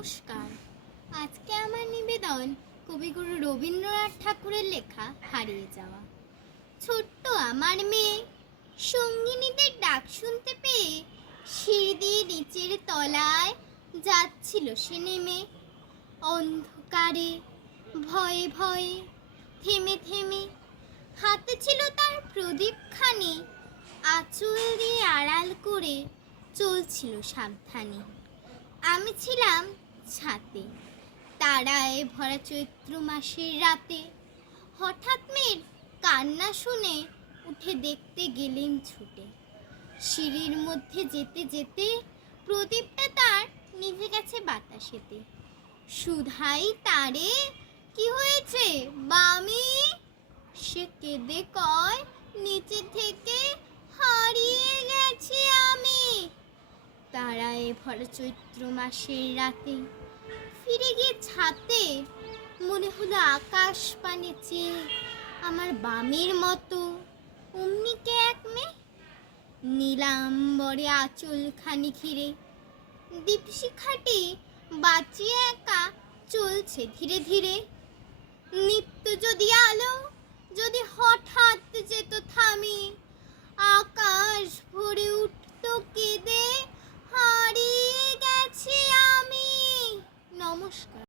নমস্কার। আজকে আমার নিবেদন কবিগুরু রবীন্দ্রনাথ ঠাকুরের লেখা হারিয়ে যাওয়া। ছোট্ট আমার মেয়ে সঙ্গিনীদের ডাক শুনতে পেয়ে সিঁড়ি দিয়ে নিচের তলায় যাচ্ছিল সে নেমে। অন্ধকারে ভয়ে ভয়ে থেমে থেমে হাতে ছিল তার প্রদীপখানি, আঁচল দিয়ে আড়াল করে চলছিল সাবধানে। আমি ছিলাম ছাতে, তারায় ভরা চৈত্র মাসের রাতে। হঠাৎ মেয়ের কান্না শুনে উঠে দেখতে গেলেন ছুটে। সিঁড়ির মধ্যে যেতে যেতে প্রদীপটা তার নিভে গেছে বাতাসেতে। সুধাই তারে, কি হয়েছে বামি? সে কেঁদে কয়, নিচে থেকে হারিয়ে গেছি আমি। তারায় ভরা চৈত্র মাসের রাতে ফিরে গিয়ে ছাতে মনে হলো আকাশ পানে চেয়ে আমার বামের মতো অমনিকে এক মেয়ে। নীলাম্বরে আঁচলখানি ঘিরে দীপশিখাটি বাঁচিয়ে একা চলছে ধীরে ধীরে। নিত্য যদি আলো যদি হঠাৎ যেত থামি,